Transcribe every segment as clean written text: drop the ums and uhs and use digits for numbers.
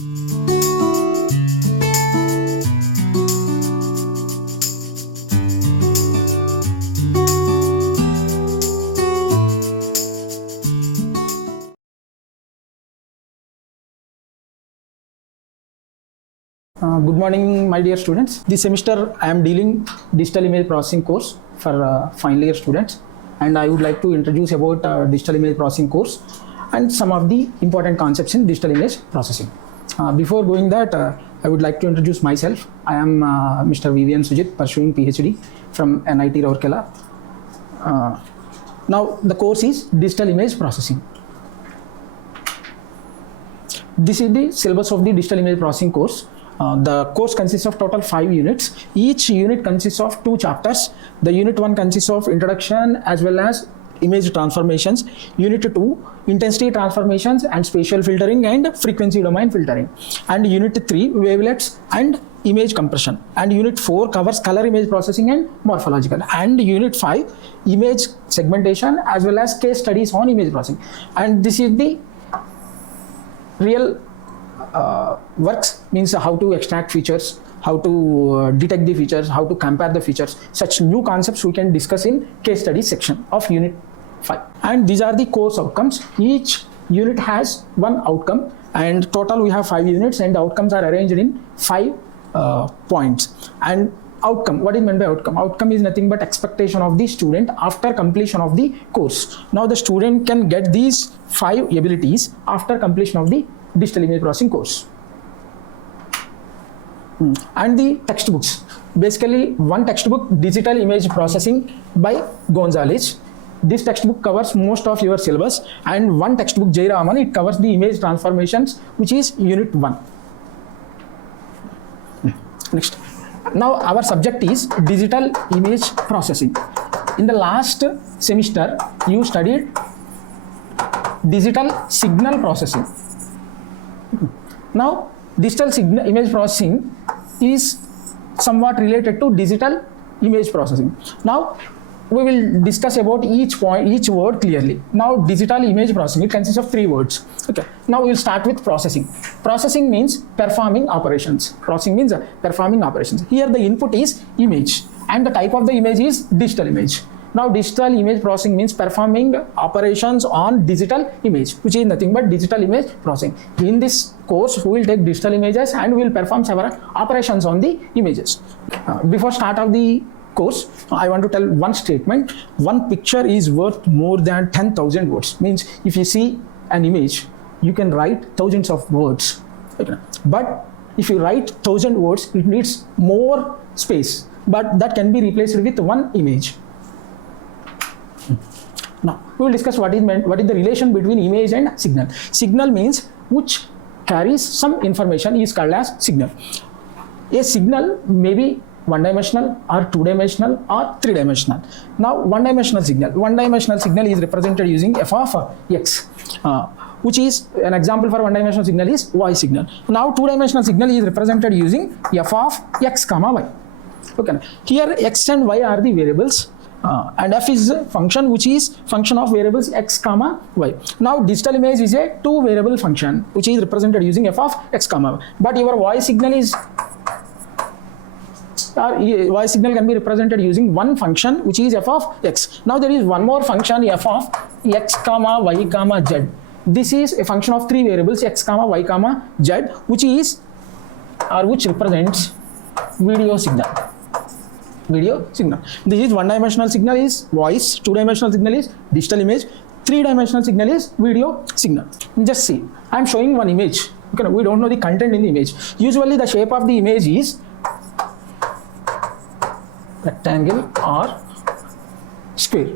Good morning, my dear students. This semester I am dealing digital image processing course for final year students, and I would like to introduce about digital image processing course and some of the important concepts in digital image processing. Before going that, I would like to introduce myself. I am Mr. Vivian Sujit, pursuing PhD from NIT Rourkela. Now the course is digital image processing. This is the syllabus of the digital image processing course. The course consists of total 5 units. Each unit consists of 2 chapters. The unit 1 consists of introduction as well as image transformations. Unit 2, intensity transformations and spatial filtering and frequency domain filtering. And unit 3, wavelets and image compression. And unit 4 covers color image processing and morphological. And unit 5, image segmentation as well as case studies on image processing. And this is the real works, means how to extract features, how to detect the features, how to compare the features. Such new concepts we can discuss in case study section of unit 5. And these are the course outcomes. Each unit has one outcome, and total we have 5 units, and the outcomes are arranged in 5 points. And outcome, what is meant by outcome? Outcome is nothing but expectation of the student after completion of the course. Now the student can get these 5 abilities after completion of the digital image processing course. And the textbooks, basically one textbook, digital image processing by Gonzalez. This textbook covers most of your syllabus, and one textbook, J. Raman, it covers the image transformations, which is unit 1. Next, now our subject is digital image processing. In the last semester you studied digital signal processing. Now digital signal image processing is somewhat related to digital image processing. Now we will discuss about each point, each word clearly. Now digital image processing, it consists of 3 words. Okay, now we will start with processing. Processing means performing operations. Processing means performing operations. Here the input is image and the type of the image is digital image. Now digital image processing means performing operations on digital image, which is nothing but digital image processing. In this course we will take digital images and we will perform several operations on the images. Before start of the course, I want to tell one statement. One picture is worth more than 10,000 words. Means if you see an image, you can write thousands of words. Okay. But if you write 1,000 words, it needs more space. But that can be replaced with one image. Now we will discuss what is the relation between image and signal. Signal means which carries some information is called as signal. A signal may be one-dimensional or two-dimensional or three-dimensional. Now one-dimensional signal is represented using f of x, which is an example for one-dimensional signal is y signal. Now two-dimensional signal is represented using f of x comma y. Okay. Here x and y are the variables. And f is a function which is function of variables x comma y. Now digital image is a 2 variable function which is represented using f of x comma y. But your y signal is y signal can be represented using one function which is f of x. Now there is one more function f of x comma y comma z. This is a function of 3 variables x comma y comma z, which is or which represents video signal. Video signal. This is one-dimensional signal is voice, two-dimensional signal is digital image, three-dimensional signal is video signal. Just see, I am showing one image. Okay, we don't know the content in the image. Usually the shape of the image is rectangle or square.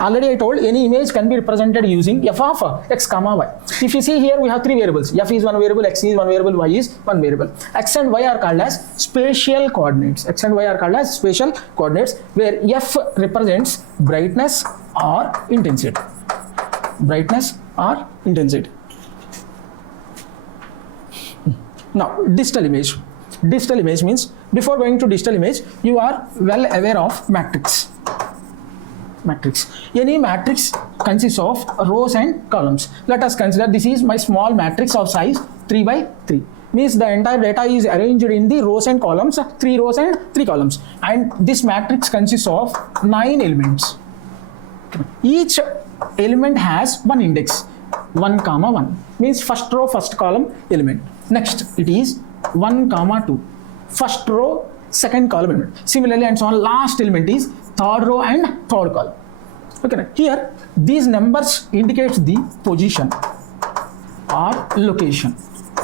Already I told any image can be represented using f of x comma y. If you see here we have 3 variables. F is one variable, x is one variable, y is one variable. X and y are called as spatial coordinates. X and y are called as spatial coordinates, where f represents brightness or intensity. Brightness or intensity. Now digital image. Digital image means, before going to digital image, you are well aware of matrix. Any matrix consists of rows and columns. Let us consider this is my small matrix of size 3 by 3. means the entire data is arranged in the rows and columns, 3 rows and 3 columns, and this matrix consists of 9 elements. Each element has one index, 1 comma 1, means first row first column element. Next it is 1 comma 2, first row second column element. Similarly and so on, last element is third row and third column. Okay, here these numbers indicates the position or location.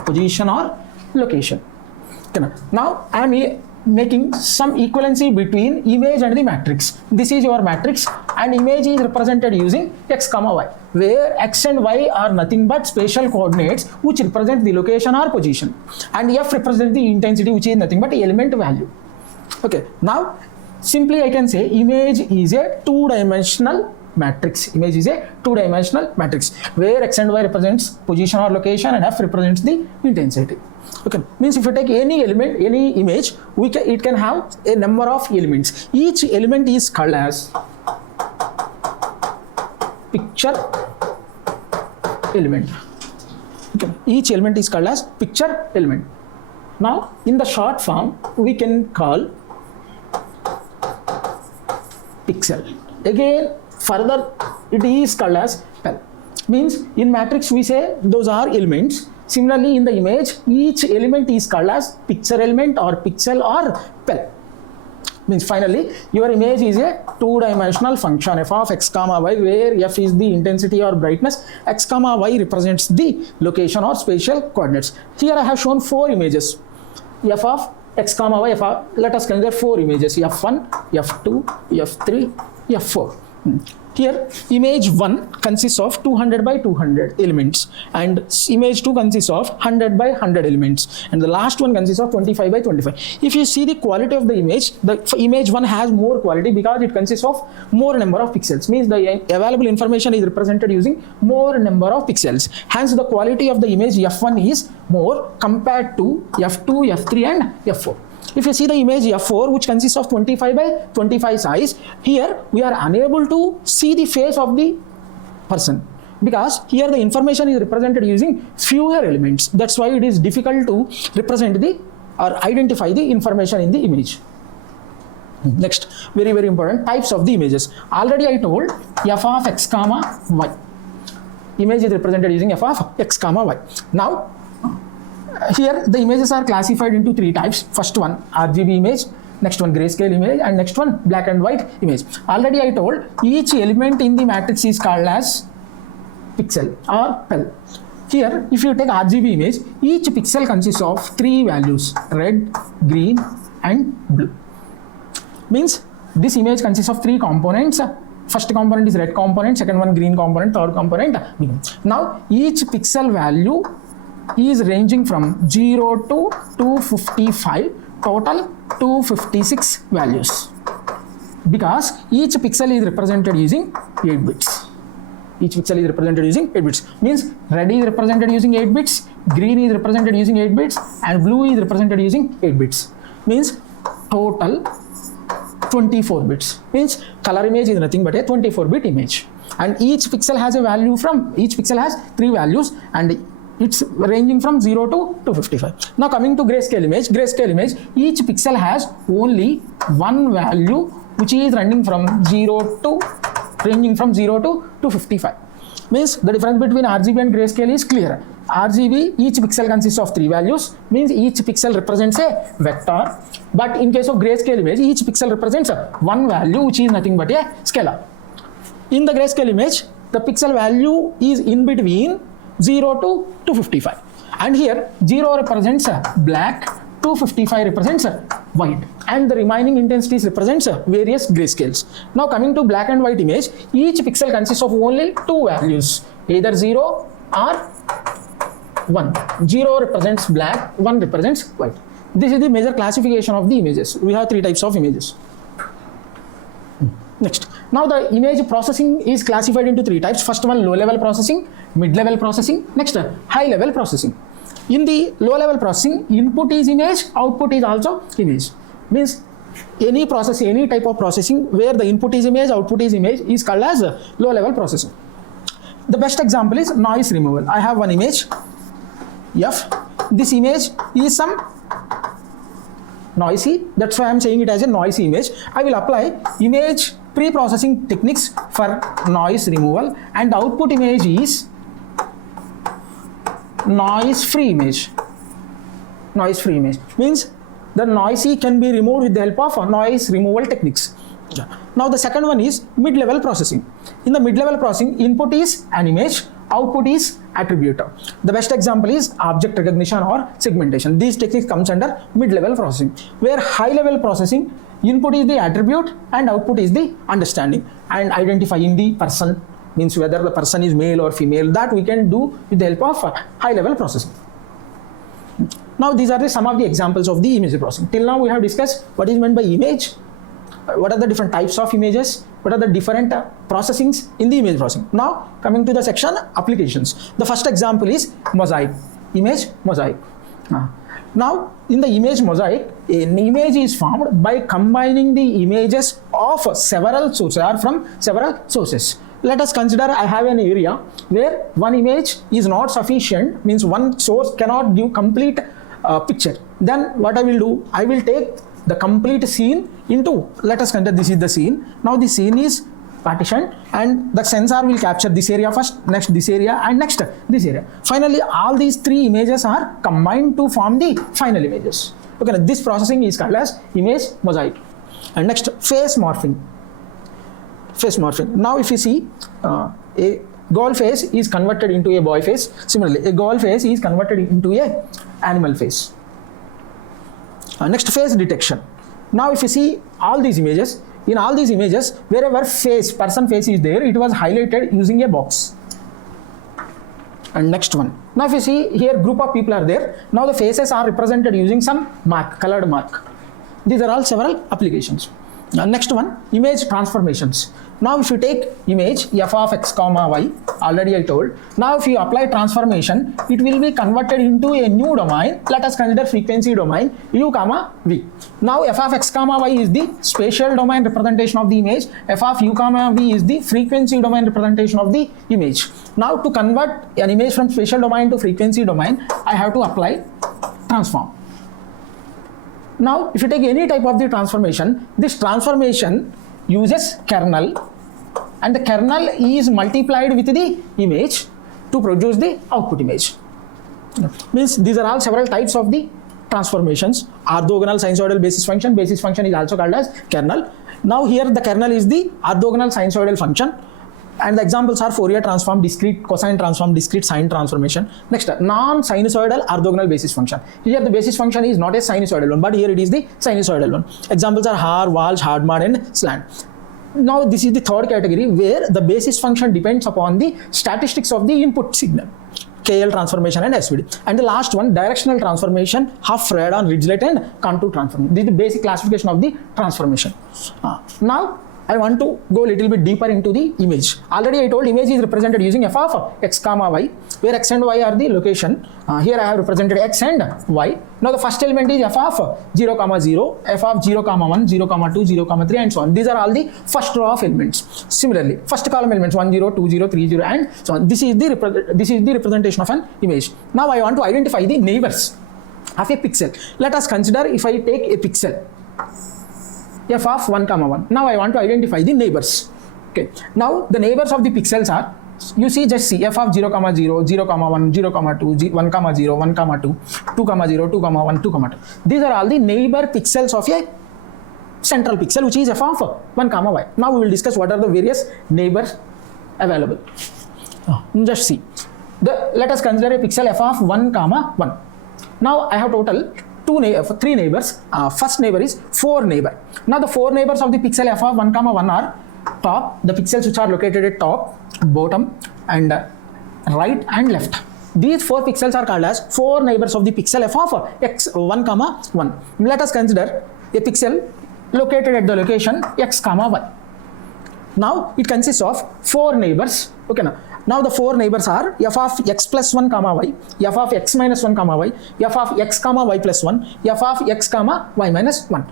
Position or location. Okay, now I am making some equivalency between image and the matrix. This is your matrix and image is represented using x comma y, where x and y are nothing but spatial coordinates which represent the location or position, and f represents the intensity, which is nothing but element value. Okay, now simply I can say image is a two-dimensional matrix. Image is a two-dimensional matrix where x and y represents position or location and f represents the intensity. Okay, means if you take any element, any image, it can have a number of elements. Each element is called as picture element. Okay, each element is called as picture element. Now in the short form we can call pixel. Again further it is called as pel. Means in matrix we say those are elements. Similarly in the image each element is called as picture element or pixel or pel. Means finally your image is a two-dimensional function f of x comma y, where f is the intensity or brightness, x comma y represents the location or spatial coordinates. Here I have shown 4 images, f of x comma y, let us consider 4 images, f1, f2, f3, f4. Here image 1 consists of 200 by 200 elements and image 2 consists of 100 by 100 elements, and the last one consists of 25 by 25. If you see the quality of the image 1 has more quality because it consists of more number of pixels, means the available information is represented using more number of pixels. Hence the quality of the image f1 is more compared to f2, f3 and f4. If you see the image f4, which consists of 25 by 25 size, here we are unable to see the face of the person because here the information is represented using fewer elements. That's why it is difficult to represent or identify the information in the image. Next, very important, types of the images. Already I told f of x comma y. Image is represented using f of x comma y. Now here the images are classified into 3 types. First one RGB image, next one grayscale image, and next one black and white image. Already I told each element in the matrix is called as pixel or pel. Here if you take RGB image, each pixel consists of 3 values, red, green and blue. Means this image consists of 3 components. First component is red component, second one green component, third component green. Now each pixel value is ranging from 0 to 255, total 256 values, because each pixel is represented using 8 bits. Each pixel is represented using 8 bits. Means red is represented using 8 bits, green is represented using 8 bits, and blue is represented using 8 bits. Means total 24 bits. Means color image is nothing but a 24-bit image, and each pixel has a value from, each pixel has 3 values and it's ranging from 0 to 255. Now coming to grayscale image, each pixel has only one value which is ranging from 0 to 255. Means the difference between RGB and grayscale is clear. RGB, each pixel consists of 3 values, means each pixel represents a vector, but in case of grayscale image each pixel represents one value which is nothing but a scalar. In the grayscale image the pixel value is in between 0 to 255, and here 0 represents black, 255 represents white, and the remaining intensities represents various grayscales. Now coming to black and white image, each pixel consists of only 2 values, either 0 or 1. 0 represents black, 1 represents white. This is the major classification of the images. We have 3 types of images. Next, now the image processing is classified into 3 types. First one, low level processing, mid level processing, next high level processing. In the low level processing, input is image, output is also image. Means any process, any type of processing where the input is image, output is image is called as low level processing. The best example is noise removal. I have one image f, this image is some noisy, that's why I am saying it as a noisy image. I will apply image pre-processing techniques for noise removal, and the output image is noise-free image. Noise-free image means the noisy can be removed with the help of noise removal techniques. Now the second one is mid-level processing. In the mid-level processing, input is an image, output is attribute. The best example is object recognition or segmentation. These techniques comes under mid-level processing, where high-level processing, input is the attribute and output is the understanding and identifying the person, means whether the person is male or female, that we can do with the help of high-level processing. Now these are some of the examples of the image processing. Till now we have discussed what is meant by image, what are the different types of images, what are the different processings in the image processing. Now coming to the section applications. The first example is mosaic, image mosaic. Now in the image mosaic, an image is formed by combining the images of several sources or from several sources. Let us consider I have an area where one image is not sufficient, means one source cannot give complete picture. Then what I will do, I will take the complete scene into, let us consider this is the scene. Now the scene is partitioned and the sensor will capture this area first, next this area and next this area. Finally all these three images are combined to form the final images. Okay, now this processing is called as image mosaic. And next, face morphing. Face morphing. Now if you see a girl face is converted into a boy face. Similarly, a girl face is converted into a animal face. Next, face detection. Now if you see all these images, in all these images, wherever face, person face is there, it was highlighted using a box. And next one. Now if you see here, group of people are there. Now the faces are represented using some mark, colored mark. These are all several applications. Next one, image transformations. Now if you take image f of x comma y, already I told. Now if you apply transformation, it will be converted into a new domain. Let us consider frequency domain u comma v. Now f of x comma y is the spatial domain representation of the image. F of u comma v is the frequency domain representation of the image. Now to convert an image from spatial domain to frequency domain, I have to apply transform. Now if you take any type of the transformation, this transformation uses kernel and the kernel is multiplied with the image to produce the output image. Means these are all several types of the transformations. Orthogonal sinusoidal basis function is also called as kernel. Now here the kernel is the orthogonal sinusoidal function. And the examples are Fourier transform, discrete cosine transform, discrete sine transformation. Next, non-sinusoidal orthogonal basis function. Here the basis function is not a sinusoidal one, but here it is the sinusoidal one. Examples are Haar, Walsh, Hardman and slant. Now this is the third category where the basis function depends upon the statistics of the input signal. KL transformation and SVD. And the last one, directional transformation, Huff, Radon, Ridgelet and contour transformation. This is the basic classification of the transformation. Now I want to go a little bit deeper into the image. Already I told image is represented using f of x comma y, where x and y are the location. Here I have represented x and y. Now the first element is f of 0 comma 0, f of 0 comma 1, 0 comma 2, 0 comma 3 and so on. These are all the first row of elements. Similarly, first column elements 1, 0, 2, 0, 3, 0 and so on. This is the representation of an image. Now I want to identify the neighbors of a pixel. Let us consider if I take a pixel f of 1 comma 1. Now I want to identify the neighbors. Okay. Now the neighbors of the pixels are, you see, just see f of 0 comma 0, 0 comma 1, 0 comma 2, 1 comma 0, 1 comma 2, 2 comma 0, 2 comma 1, 2 comma 2. These are all the neighbor pixels of a central pixel, which is f of 1 comma y. Now we will discuss what are the various neighbors available. Just see. Let us consider a pixel f of 1 comma 1. Now I have total three neighbors. First neighbor is 4 neighbor. Now the 4 neighbors of the pixel f of 1 comma 1 are top, the pixels which are located at top, bottom and right and left. These 4 pixels are called as 4 neighbors of the pixel f of x 1 comma 1. Let us consider a pixel located at the location x comma y. Now it consists of 4 neighbors. Okay, now the 4 neighbors are f of x plus 1 comma y, f of x minus 1 comma y, f of x comma y plus 1, f of x comma y minus 1.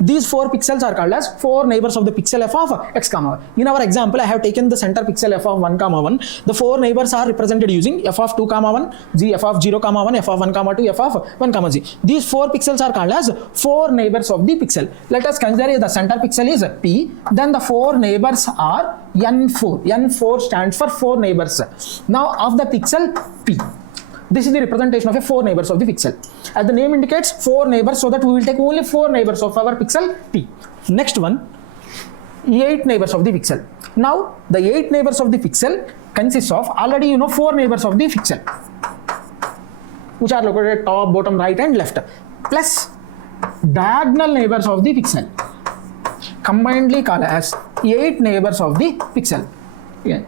these 4 pixels are called as 4 neighbors of the pixel f of x comma. In our example, I have taken the center pixel f of 1 comma 1. The 4 neighbors are represented using f of 2 comma 1, g f of 0 comma 1, f of 1 comma 2, f of 1 comma z. These 4 pixels are called as 4 neighbors of the pixel. Let us consider the center pixel is p, then the 4 neighbors are n4. n4 stands for 4 neighbors. Now of the pixel p, this is the representation of a 4 neighbors of the pixel. As the name indicates, 4 neighbors, so that we will take only 4 neighbors of our pixel p. Next one, 8 neighbors of the pixel. Now the 8 neighbors of the pixel consists of, already you know, 4 neighbors of the pixel, which are located at top, bottom, right and left, plus diagonal neighbors of the pixel, combinedly called as 8 neighbors of the pixel. Yeah.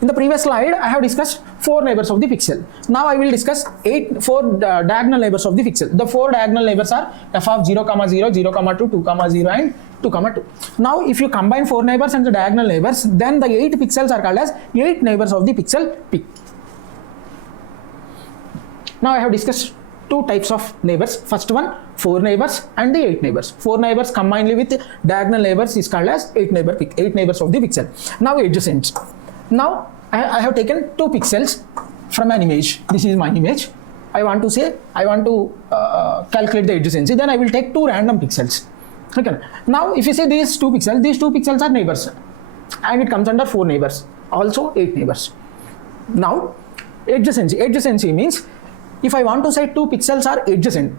In the previous slide, I have discussed 4 neighbors of the pixel. Now I will discuss 4 diagonal neighbors of the pixel. The 4 diagonal neighbors are f of 0, 0, 0, 2, 2, 0 and 2, 2. Now if you combine 4 neighbors and the diagonal neighbors, then the 8 pixels are called as 8 neighbors of the pixel p. Now I have discussed 2 types of neighbors. First one, 4 neighbors and the 8 neighbors. 4 neighbors combined with diagonal neighbors is called as 8 neighbors of the pixel. Now adjacent. Now I have taken 2 pixels from an image. This is my image. I want to calculate the adjacency. Then I will take 2 random pixels. Okay. Now if you say these 2 pixels are neighbors, and it comes under 4 neighbors, also 8 neighbors. Now adjacency means if I want to say 2 pixels are adjacent,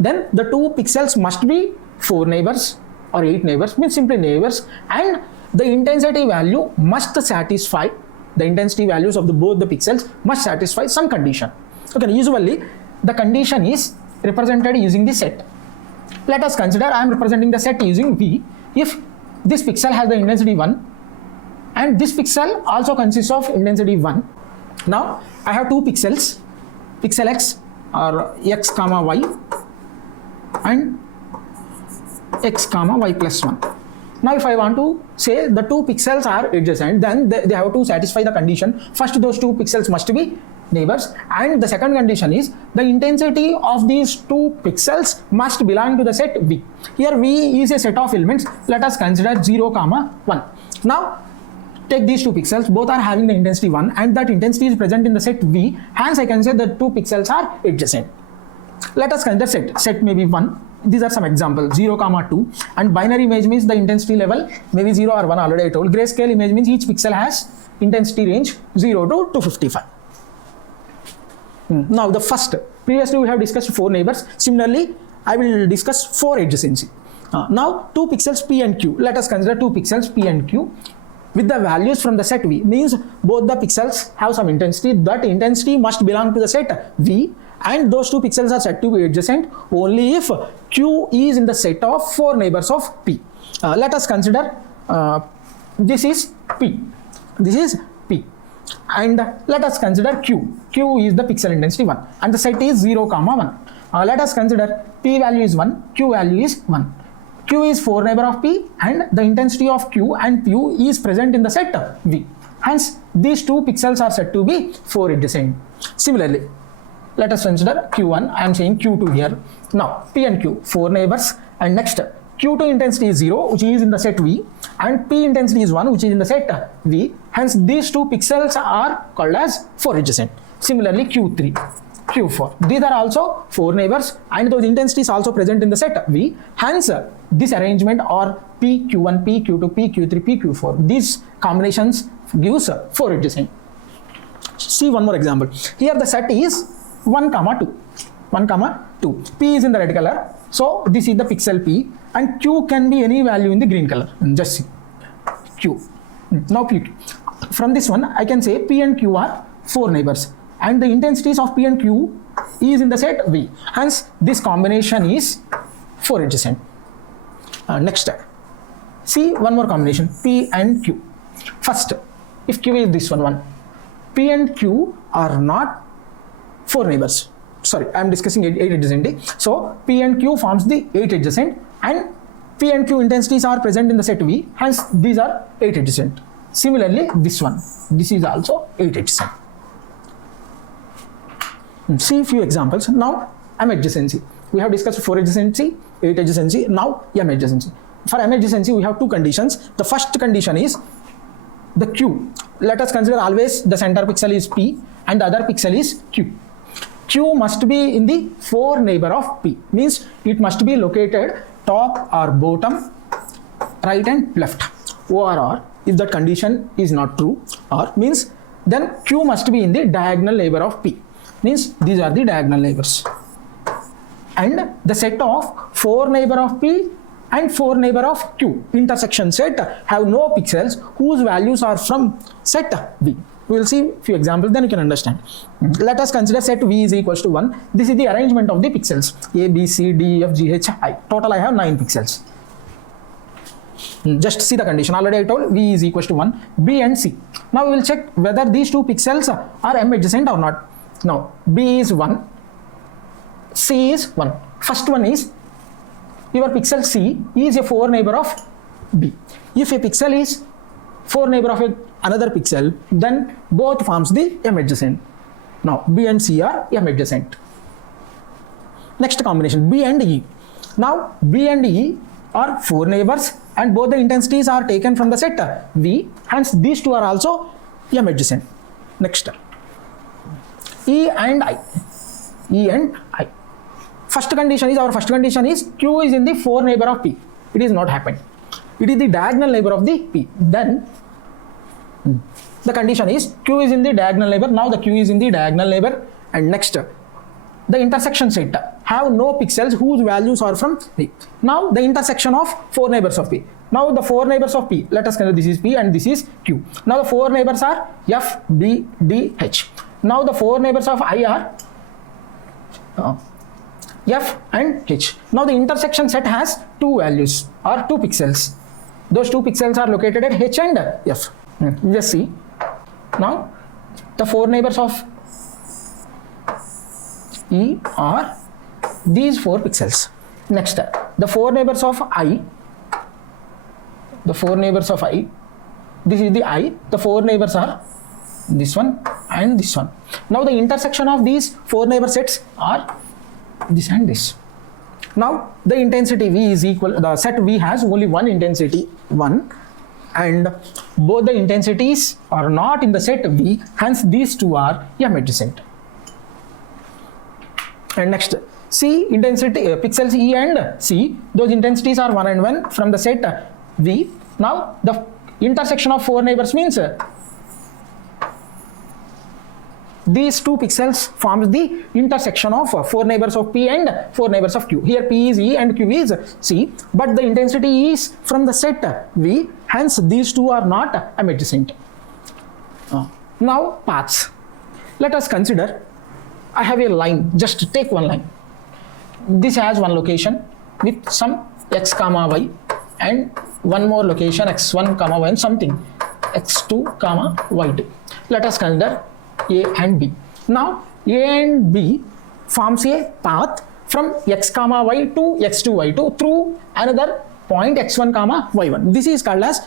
then the 2 pixels must be 4 neighbors or 8 neighbors, means simply neighbors, and the intensity value must satisfy, the intensity values of both the pixels must satisfy some condition. Okay, usually the condition is represented using the set. Let us consider I am representing the set using V. If this pixel has the intensity 1 and this pixel also consists of intensity 1. Now I have 2 pixels, pixel x or x comma y and x comma y plus 1. Now if I want to say the 2 pixels are adjacent, then they have to satisfy the condition. First, those 2 pixels must be neighbors, and the second condition is the intensity of these 2 pixels must belong to the set V. Here V is a set of elements. Let us consider 0, 1. Now take these 2 pixels, both are having the intensity 1 and that intensity is present in the set V, hence I can say the 2 pixels are adjacent. Let us consider set may be 1. These are some examples, 0, 2, and binary image means the intensity level may be 0 or 1, already I told. Grayscale image means each pixel has intensity range 0 to 255. Now the first, previously we have discussed 4 neighbors. Similarly, I will discuss 4 adjacency. Now 2 pixels P and Q. Let us consider 2 pixels P and Q with the values from the set V, means both the pixels have some intensity. That intensity must belong to the set V, and those 2 pixels are said to be adjacent only if Q is in the set of 4 neighbors of P. Let us consider this is P, this is P, and let us consider Q. Q is the pixel intensity 1 and the set is 0, 1. Let us consider P value is 1, Q value is 1. Q is 4 neighbor of P and the intensity of Q and Q is present in the set V. Hence these 2 pixels are said to be 4 adjacent. Similarly, let us consider Q1. I am saying Q2 here. Now P and Q, 4 neighbors, and next Q2 intensity is 0, which is in the set V, and P intensity is 1, which is in the set V. Hence these 2 pixels are called as 4 adjacent. Similarly, Q3, Q4, these are also 4 neighbors and those intensities also present in the set V. Hence this arrangement or P, Q1, P, Q2, P, Q3, P, Q4, these combinations gives 4 adjacent. See one more example. Here the set is 1, 2. P is in the red color, so this is the pixel P, and Q can be any value in the green color. Just see Q. Now P. From this one I can say P and Q are 4 neighbors and the intensities of P and Q is in the set V. Hence this combination is 4 adjacent. Next, see one more combination, P and Q. First, if Q is this one, P and Q are not 4 neighbors. Sorry, I am discussing 8 adjacent. So P and Q forms the 8 adjacent and P and Q intensities are present in the set V. Hence these are 8 adjacent. Similarly, this one, this is also 8 adjacent. See few examples. Now M adjacency. We have discussed 4 adjacency, 8 adjacency, now M adjacency. For M adjacency, we have 2 conditions. The first condition is the Q. Let us consider always the center pixel is P and the other pixel is Q. Q must be in the 4 neighbor of P, means it must be located top or bottom, right and left, or if that condition is not true, or means then Q must be in the diagonal neighbor of P, means these are the diagonal neighbors. And the set of 4 neighbor of P and 4 neighbor of Q intersection set have no pixels whose values are from set V. We will see few examples, then you can understand. Let us consider set V is equals to 1. This is the arrangement of the pixels A, B, C, D, E, F, G, H, I. Total I have 9 pixels. Just see the condition. Already I told V is equals to 1, B and C. Now we will check whether these 2 pixels are M adjacent or not. Now B is 1, C is 1. First one is your pixel C is a 4 neighbor of B. If a pixel is 4 neighbor of another pixel, then both forms the M adjacent. Now B and C are M adjacent. Next combination, B and E. Now B and E are 4 neighbors and both the intensities are taken from the set V, hence these 2 are also M adjacent. Next, E and I. E and I. First condition is Q is in the 4 neighbor of P. It is not happened. It is the diagonal neighbor of the P. Then the condition is Q is in the diagonal neighbor. Now the Q is in the diagonal neighbor. And next, the intersection set have no pixels whose values are from P. Now the intersection of 4 neighbors of P. Now the 4 neighbors of P, let us consider this is P and this is Q. Now the 4 neighbors are F, B, D, H. Now the 4 neighbors of I are F and H. Now the intersection set has 2 values or 2 pixels. Those 2 pixels are located at H and F. Just see. Now the 4 neighbors of E are these 4 pixels. Next, the 4 neighbors of I. The 4 neighbors of I. This is the I. The 4 neighbors are this one and this one. Now the intersection of these 4 neighbor sets are this and this. Now the intensity V is equal, the set V has only one intensity 1 and both the intensities are not in the set V, hence these 2 are M adjacent. And next, C intensity pixels E and C, those intensities are 1 and 1 from the set V. Now the intersection of 4 neighbors means these 2 pixels forms the intersection of 4 neighbors of P and 4 neighbors of Q. Here P is E and Q is C, but the intensity is from the set V, hence these 2 are not M adjacent. Now paths. Let us consider, I have a line, just take one line. This has one location with some x comma y and one more location x1 comma y and something x2 comma y2. Let us consider A and B. Now A and B forms a path from x comma y to x2 y2 through another point x1 comma y1. This is called as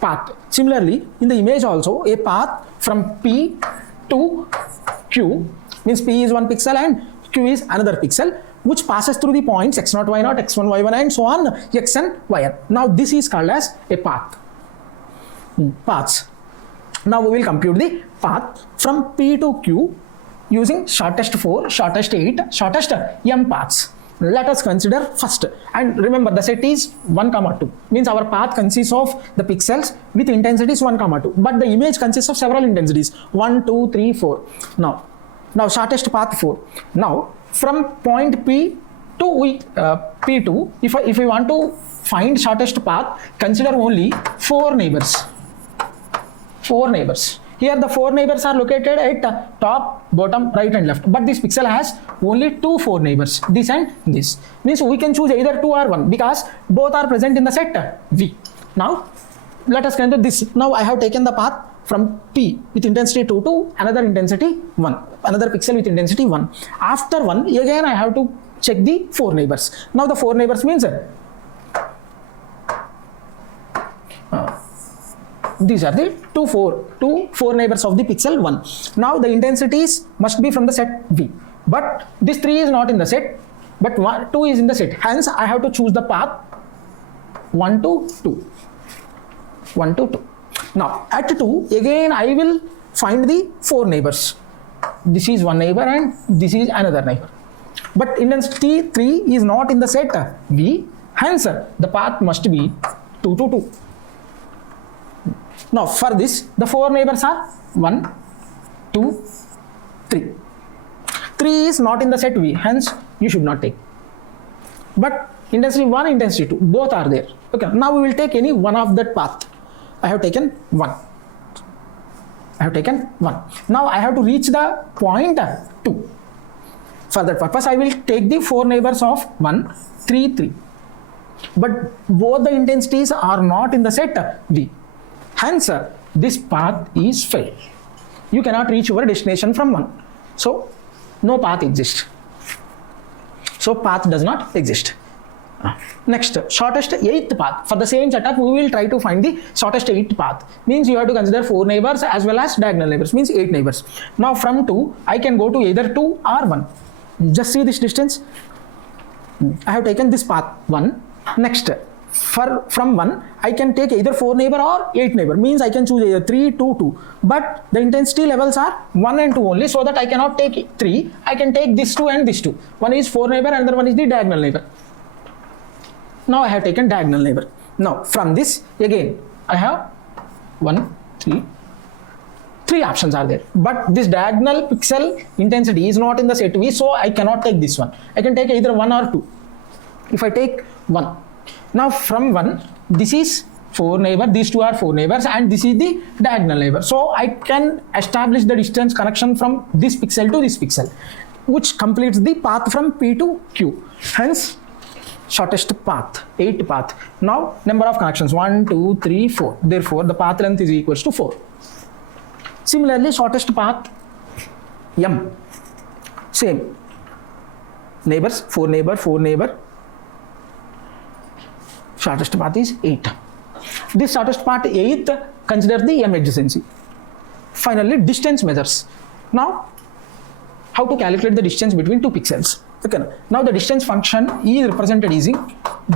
path. Similarly, in the image also, a path from P to Q means P is one pixel and Q is another pixel, which passes through the points x0 y0, x1 y1 and so on xn yn. Now this is called as a path. Paths. Now we will compute the path from P to Q using shortest 4, shortest 8, shortest m paths. Let us consider first, and remember the set is 1, 2, means our path consists of the pixels with intensities 1, 2, but the image consists of several intensities 1, 2, 3, 4. Now shortest path 4. Now from point P to P2, if we want to find shortest path, consider only 4 neighbors. 4 neighbors. Here the 4 neighbors are located at top, bottom, right and left, but this pixel has only 2 4 neighbors, this and this. Means we can choose either 2 or 1 because both are present in the set V. Now let us consider this. Now I have taken the path from P with intensity 2 to another intensity 1, another pixel with intensity 1. After 1, again I have to check the 4 neighbors. Now the 4 neighbors means these are the 2 4 neighbors of the pixel 1. Now the intensities must be from the set V. But this 3 is not in the set, but 2 is in the set. Hence, I have to choose the path 1 to 2. 1 to 2. Now, at 2, again I will find the 4 neighbors. This is one neighbor and this is another neighbor. But intensity 3 is not in the set V. Hence, the path must be 2 to 2. Now, for this, the 4 neighbors are 1, 2, 3. 3 is not in the set V. Hence, you should not take. But intensity 1, intensity 2, both are there. Okay. Now, we will take any one of that path. I have taken 1. I have taken 1. Now, I have to reach the point 2. For that purpose, I will take the 4 neighbors of 1, 3, 3. But both the intensities are not in the set V. Hence, this path is failed. You cannot reach your destination from 1. So, no path exists. So, path does not exist. Next, shortest 8th path. For the same setup, we will try to find the shortest 8th path. Means you have to consider 4 neighbors as well as diagonal neighbors. Means 8 neighbors. Now, from 2, I can go to either 2 or 1. Just see this distance. I have taken this path 1. Next, from 1, I can take either 4 neighbor or 8 neighbor. Means I can choose either 3, 2, 2. But the intensity levels are 1 and 2 only, so that I cannot take 3. I can take this 2 and this 2. One is 4 neighbor, another one is the diagonal neighbor. Now I have taken diagonal neighbor. Now from this, again I have 1, 3. 3 options are there. But this diagonal pixel intensity is not in the set V, so I cannot take this one. I can take either 1 or 2. If I take 1. Now from 1, this is 4 neighbor, these 2 are 4 neighbors, and this is the diagonal neighbor. So I can establish the distance connection from this pixel to this pixel, which completes the path from P to Q. Hence, shortest path, 8th path. Now, number of connections, 1, 2, 3, 4. Therefore, the path length is equals to 4. Similarly, shortest path, M. Same. Neighbors, 4 neighbor, 4 neighbor. Shortest path is 8. This shortest path 8th, consider the M adjacency. Finally, distance measures. Now, how to calculate the distance between 2 pixels? Okay. Now the distance function is represented using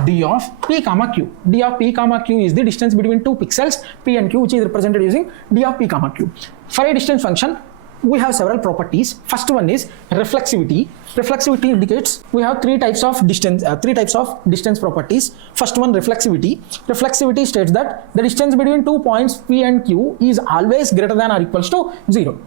d of p comma q. D of p comma q is the distance between 2 pixels p and q, which is represented using d of p comma q. For a distance function, we have several properties. First one is reflexivity. Reflexivity indicates we have three types of distance properties. First one, reflexivity. Reflexivity states that the distance between 2 points p and q is always greater than or equals to 0.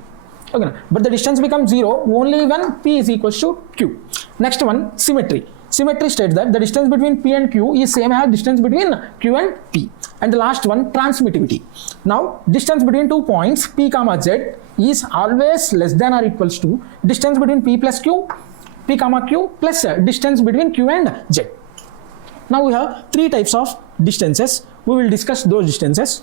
Okay, but the distance becomes 0 only when p is equals to q. Next one, symmetry. Symmetry states that the distance between p and q is same as distance between q and p. And the last one, transmittivity. Now, distance between 2 points p comma z is always less than or equals to distance between p plus q, p comma q plus distance between q and z. Now we have 3 types of distances. We will discuss those distances.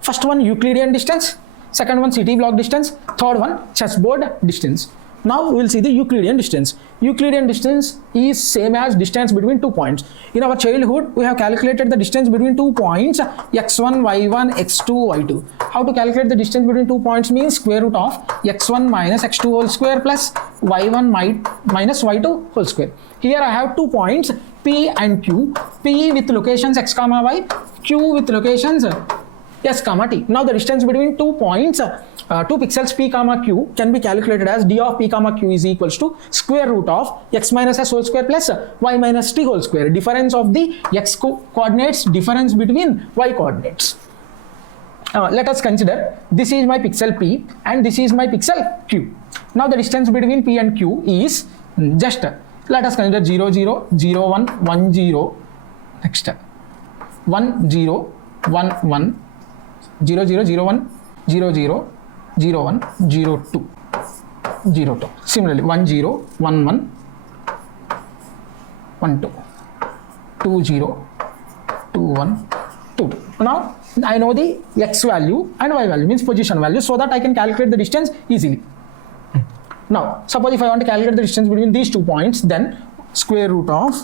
First one, Euclidean distance. Second one, city block distance. Third one, chessboard distance. Now we will see the Euclidean distance. Euclidean distance is same as distance between 2 points. In our childhood, we have calculated the distance between 2 points x1, y1, x2, y2. How to calculate the distance between 2 points means square root of x1 minus x2 whole square plus y1 minus y2 whole square. Here I have 2 points p and q. P with locations x comma y, q with locations s comma t. Now the distance between 2 points, 2 pixels p comma q can be calculated as d of p comma q is equals to square root of x minus s whole square plus y minus t whole square. Difference of the x coordinates, difference between y coordinates. Let us consider this is my pixel p and this is my pixel q. Now the distance between p and q is just, let us consider 0, 0, 0, 1, 1, 0, next 1, 0, 1, 1, 0, 0, 0, 1, 0, 0, 0, 1, 0, 2, 0, 2. Similarly, 1, 0, 1, 1, 1, 2, 2, 0, 2, 1, 2, 2. Now, I know the x value and y value, means position value, so that I can calculate the distance easily. Now, suppose if I want to calculate the distance between these 2 points, then square root of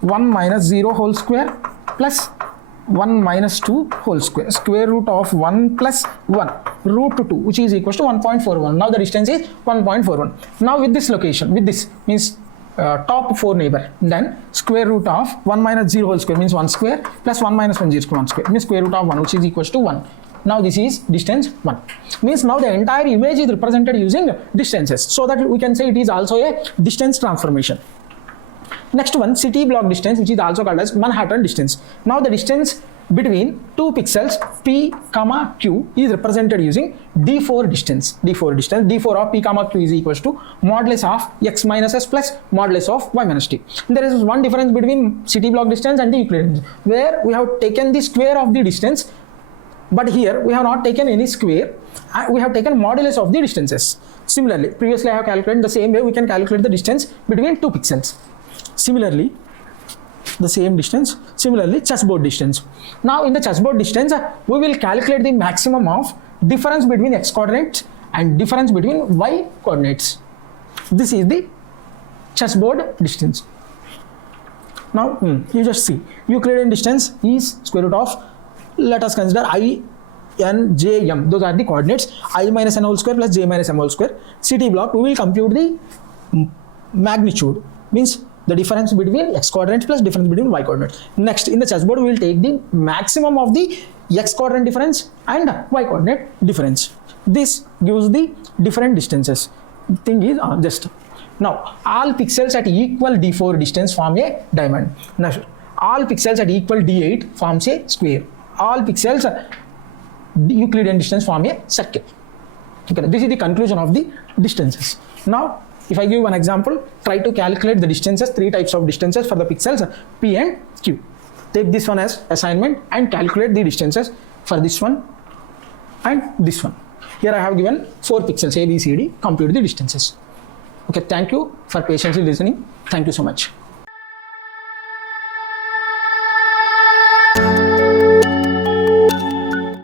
1 minus 0 whole square plus 1 minus 2 whole square. Square root of 1 plus 1 root 2, which is equals to 1.41. Now the distance is 1.41. Now with this location, with this means top 4 neighbor, then square root of 1 minus 0 whole square means 1 square plus 1 minus 1 0 square 1 square means square root of 1, which is equals to 1. Now this is distance 1. Means now the entire image is represented using distances, so that we can say it is also a distance transformation. Next one, city block distance, which is also called as Manhattan distance. Now the distance between two pixels P comma Q is represented using D4 distance. D4 of P comma Q is equals to modulus of x minus s plus modulus of y minus t. There is one difference between city block distance and the Euclidean, where we have taken the square of the distance, but here we have not taken any square, we have taken modulus of the distances. Similarly, previously I have calculated the same way we can calculate the distance between two pixels. Similarly, the same distance, similarly chessboard distance. Now in the chessboard distance, we will calculate the maximum of difference between x coordinates and difference between y coordinates. This is the chessboard distance. Now you just see, Euclidean distance is square root of, let us consider I, n, j, m. Those are the coordinates. I minus n whole square plus j minus m whole square. City block, we will compute the magnitude, means the difference between x coordinates plus difference between y coordinates. Next, in the chessboard, we will take the maximum of the x coordinate difference and y coordinate difference. This gives the different distances. Thing is just now all pixels at equal d4 distance form a diamond. Now all pixels at equal d8 forms a square. All pixels Euclidean distance form a circle. Okay, this is the conclusion of the distances. Now if I give one example, try to calculate the distances, 3 types of distances for the pixels P and Q. Take this one as assignment and calculate the distances for this one and this one. Here I have given 4 pixels A, B, C, D, compute the distances. Okay, thank you for patiently listening. Thank you so much.